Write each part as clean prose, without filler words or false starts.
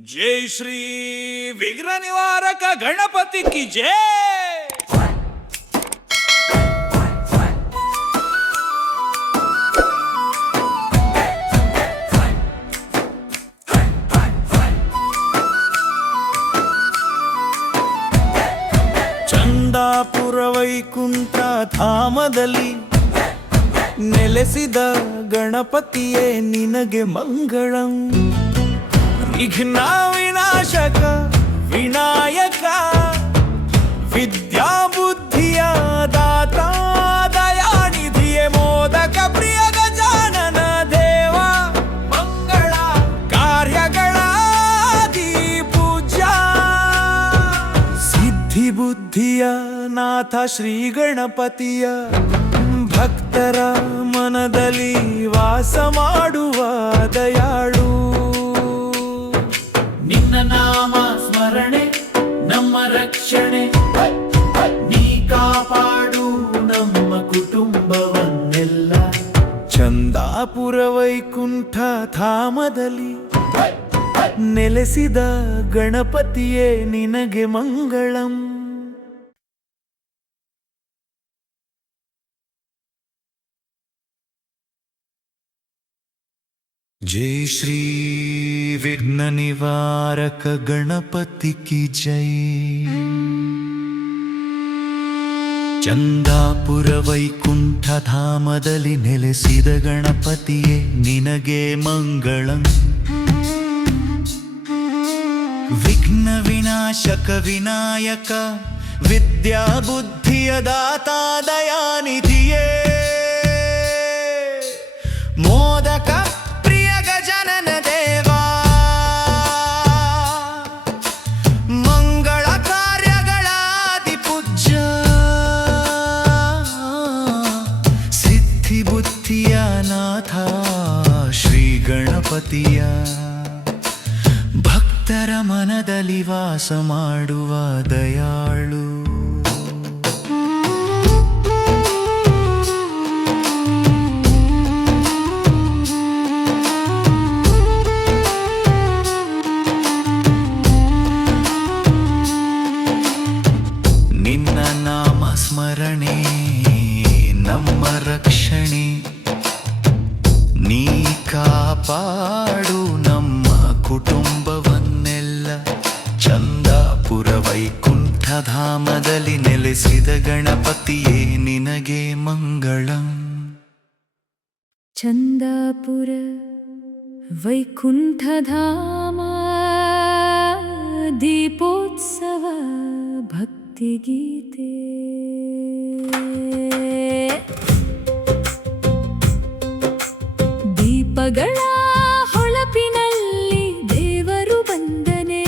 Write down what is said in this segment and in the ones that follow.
जय श्री विघ्न निवारक गणपति की जय। ಚಂದಾಪುರ ವೈಕುಂಠ ಧಾಮದಲ್ಲಿ ನೆಲೆಸಿದ ಗಣಪತಿಯೇ ನಿನಗೆ ಮಂಗಳಂ. ವಿಘ್ನ ವಿನಾಶಕ ವಿನಾಯಕ ವಿದ್ಯಾ ಬುದ್ಧಿಯ ದಾತ ದಯಾನಿಧಿಯೇ ಮೋದಕ ಪ್ರಿಯ ಗಜಾನನ ದೇವ ಮಂಗಳ ಕಾರ್ಯಗಳಾದಿ ಪೂಜ್ಯ ಸಿದ್ಧಿ ಬುದ್ಧಿಯ ನಾಥ ಶ್ರೀ ಗಣಪತಿಯ ಭಕ್ತರ ಮನದಲ್ಲಿ ವಾಸ ಮಾಡುವ ದಯಾಳು. ನಿನ್ನ ನಾಮ ಸ್ಮರಣೆ ನಮ್ಮ ರಕ್ಷಣೆ, ನೀ ಕಾಪಾಡು ನಮ್ಮ ಕುಟುಂಬವನ್ನೆಲ್ಲ. ಚಂದಾಪುರ ವೈಕುಂಠ ಧಾಮದಲ್ಲಿ ನೆಲೆಸಿದ ಗಣಪತಿಯೇ ನಿನಗೆ ಮಂಗಳಂ. जय श्री विघ्न निवारक गणपति की जय. ಚಂದಾಪುರ ವೈಕುಂಠ ಧಾಮದಲ್ಲಿ ನೆಲೆಸಿದ ಗಣಪತಿಯೇ ನಿನಗೆ ಮಂಗಳಂ. ವಿಘ್ನ ವಿನಾಶಕ ವಿನಾಯಕ ವಿದ್ಯಾ ಬುದ್ಧಿಯ ದಾತ ದಯಾನಿಧಿಯೇ ಮೋದಕ ಗಜನನ ದೇವ ಮಂಗಳ ಕಾರ್ಯಗಳಾದಿ ಪೂಜ್ಯ ಸಿದ್ಧಿ ಬುದ್ಧಿಯ ನಾಥ ಶ್ರೀ ಗಣಪತಿಯ ಭಕ್ತರ ಮನದಲ್ಲಿ ವಾಸ ಮಾಡುವ ದಯಾಳು. ಸ್ಮರಣೆ ನಮ್ಮ ರಕ್ಷಣೆ, ನೀ ಕಾಪಾಡು ನಮ್ಮ ಕುಟುಂಬವನ್ನೆಲ್ಲ. ಚಂದಾಪುರ ವೈಕುಂಠ ಧಾಮದಲ್ಲಿ ನೆಲೆಸಿದ ಗಣಪತಿಯೇ ನಿನಗೆ ಮಂಗಳಂ. ಚಂದಾಪುರ ವೈಕುಂಠ ಧಾಮ ದೀಪೋತ್ಸವ ಭಕ್ತಿಗೀತೆ. ದೀಪಗಳ ಹೊಳಪಿನಲ್ಲಿ ದೇವರು ಬಂದನೆ.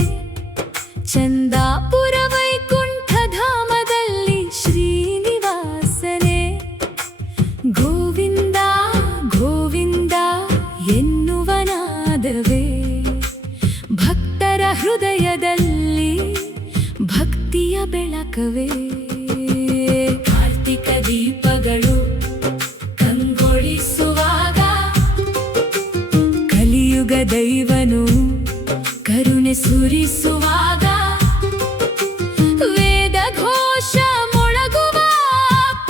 ಚಂದಾಪುರ ವೈಕುಂಠ ಧಾಮದಲ್ಲಿ ಶ್ರೀನಿವಾಸನೆ. ಗೋವಿಂದ ಗೋವಿಂದ ಎನ್ನುವನಾದವೇ ಭಕ್ತರ ಹೃದಯದಲ್ಲಿ ಭಕ್ತಿಯ ಬೆಳಕವೇ. ಕಾರ್ತಿಕ ದೀಪಗಳು ಕಂಗೊಳಿಸುವಾಗ ಕಲಿಯುಗ ದೈವನು ಕರುಣೆ ಸುರಿಸುವಾಗ ವೇದ ಘೋಷ ಮೊಳಗುವ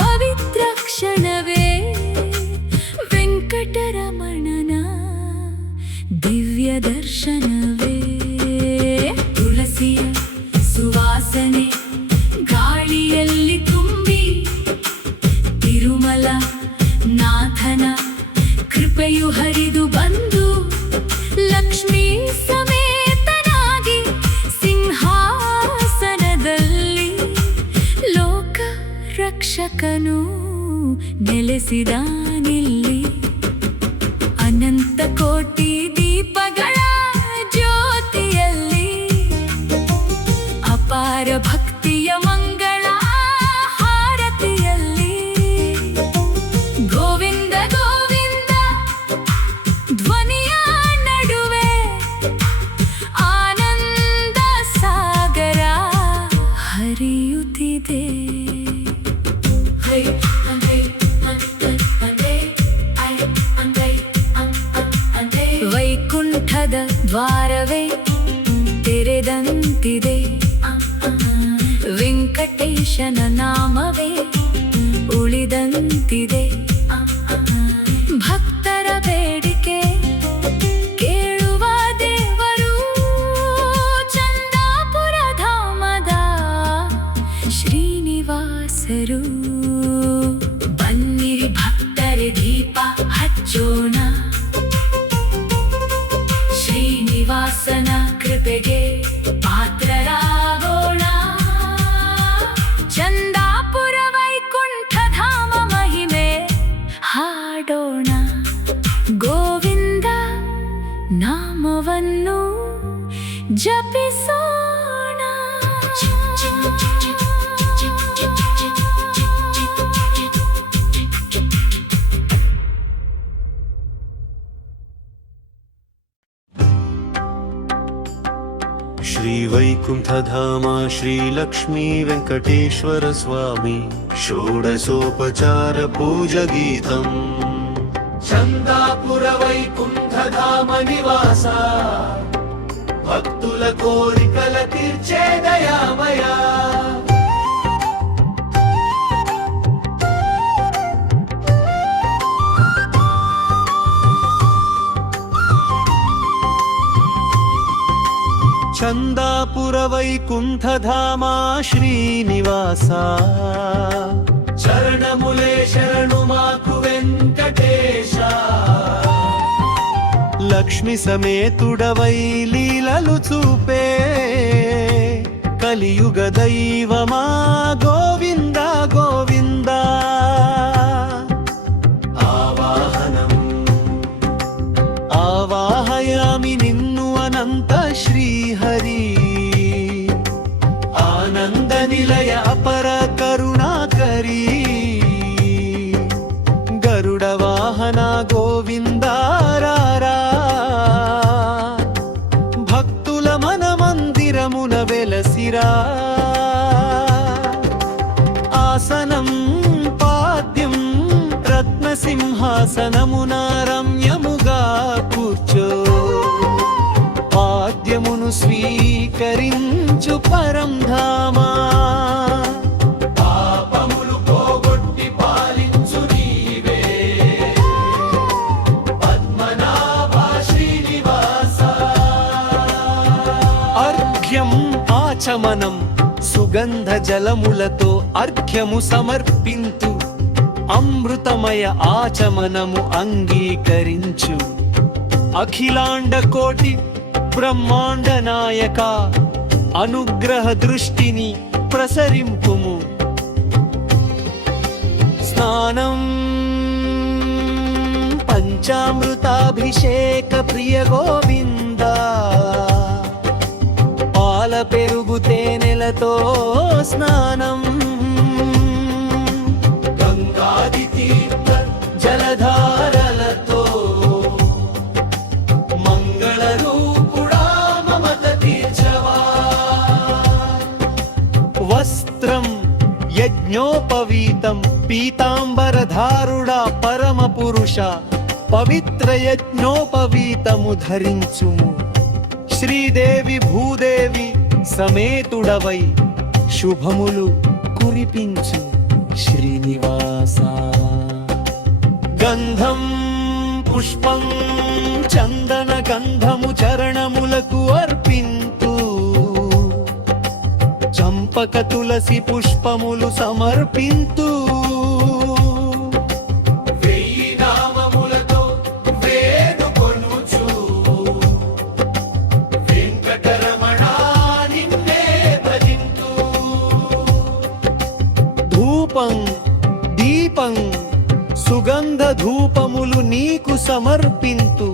ಪವಿತ್ರ ಕ್ಷಣವೇ. ವೆಂಕಟರಮಣನ ದಿವ್ಯ ದರ್ಶನವೇ. ತುಳಸಿಯ ಸುವಾಸನೆ ಗಾಳಿಯಲ್ಲಿ ತುಂಬಿ ತಿರುಮಲ ನಾಥನ ಕೃಪೆಯು ಹರಿದು ಬಂದು ಲಕ್ಷ್ಮೀ ಸಮೇತನಾಗಿ ಸಿಂಹಾಸನದಲ್ಲಿ ಲೋಕ ರಕ್ಷಕನು ನೆಲೆಸಿದಾನಿಲ್ಲಿ. ಅನಂತ ಕೋಟಿ ದೀಪಗಳ ಜ್ಯೋತಿಯಲ್ಲಿ ಅಪಾರ ಭಕ್ತಿಯ ಮಂಗಳ ಹಾರತಿಯಲ್ಲಿ. ಗೋವಿಂದ ಗೋವಿಂದ ಧ್ವನಿಯ ನಡುವೆ ಆನಂದ ಸಾಗರ ಹರಿಯುತ್ತಿದೆ. ವೈಕುಂಠದ ದ್ವಾರವೇ ಉಳಿದಂತಿದೆ ವೆಂಕಟೇಶನ ನಾಮವೇ ಉಳಿದಂತಿದೆ ಭಕ್ತರ ಬೇಡಿಕೆ ಕೇಳುವ ದೇವರು ಚಂದಾಪುರ ಧಾಮದ ಶ್ರೀನಿವಾಸರು ಬನ್ನಿರಿ ಭಕ್ತರೆ ದೀಪ ಹಚ್ಚೋಣ ಶ್ರೀನಿವಾಸನ ಕೃಪೆಗೆ ಪಾತ್ರರಾಗೋಣ ಚಂದಾಪುರ ವೈಕುಂಠ ಧಾಮ ಮಹಿಮೆ ಹಾಡೋಣ ಗೋವಿಂದ ನಾಮವನ್ನು ಜಪಿಸೋಣ ಶ್ರೀ ವೈಕುಂಠಧಾಮ ಶ್ರೀ ಲಕ್ಷ್ಮೀ ವೆಂಕಟೇಶ್ವರ ಸ್ವಾಮಿ ಷೋಡಶೋಪಚಾರ ಪೂಜಗೀತಂ చందాపుర వైకుంఠధామ నివాస భక్తుల కోరికల తీర్చే దయామయ చందాపుర వైకుంఠధామ శ్రీనివాస చరణములే శరణు మాకు వెంకటేశ లక్ష్మి సమేతుడవై లీలలు చూపే కలియుగ దైవమా గోవింద గోవింద ఆవాహనం ఆవాహయామి నిన్ను అనంత శ్రీహరి ఆనంద నిలయ అపర కరుణాకరీ గరుడ వాహన గోవిందారారా భక్తుల మన మందిరమున వెలసిరా ఆసనం పాద్యం రత్నసింహాసనమున రమ్యముగా కూర్చో పాద్యమును స్వీకరించు పరం ధామా పాపములు పోగొట్టి పాలించు నీవే పద్మనాభ శ్రీనివాస అర్ఘ్యం ఆచమనం సుగంధ జలములతో అర్ఘ్యము సమర్పింతు అమృతమయ ఆచమనము అంగీకరించు అఖిలాండ కోటి బ్రహ్మాండ నాయక అనుగ్రహ దృష్టిని ప్రసరింపుము స్నానం పంచామృతాభిషేక ప్రియ గోవింద పాల పెరుగు తేనెలతో స్నానం గంగాది తీర్థ జలధారలతో మంగళ రూపుడా మమత తీర్చవా వస్త్రం యజ్ఞోపవీతం పీతాంబరధారుడా పరమ పురుష పవిత్ర యజ్ఞోపవీతము ధరించుము శ్రీదేవి భూదేవి సమేతుడవై శుభములు కురిపించు శ్రీనివాస గంధం పుష్పం చందన గంధము చరణములకు అర్పింతు చంపక తులసి పుష్పములు సమర్పింతు వెయ్యి నామములతో వేడుకొనుచు వెంకటరమణ నిన్నే భజింతు ధూపం దీపం సుగంధ ధూపములు నీకు సమర్పింతు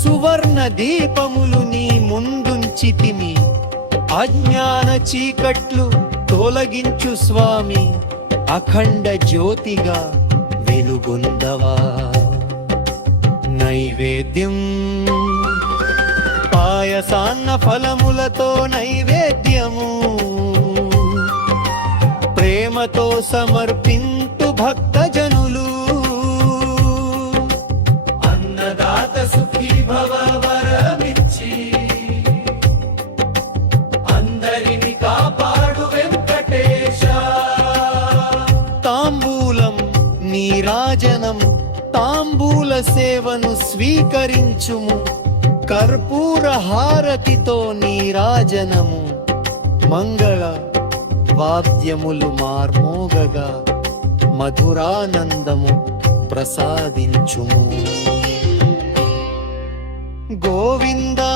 సువర్ణ దీపములు నీ ముందుంచితిమి అజ్ఞాన చీకట్లు తొలగించు స్వామి అఖండ జ్యోతిగా వెలుగొందవా నైవేద్యం పాయసాన్న ఫలములతో నైవేద్యము ప్రేమతో సమర్పింతు భక్తజనులు అన్నదాత సుఖీ భవ వరమిచ్చి సేవను స్వీకరించుము కర్పూర హారతితో నీరాజనము మంగళ వాద్యములు మార్మోగగా మధురానందము ప్రసాదించుము గోవిందా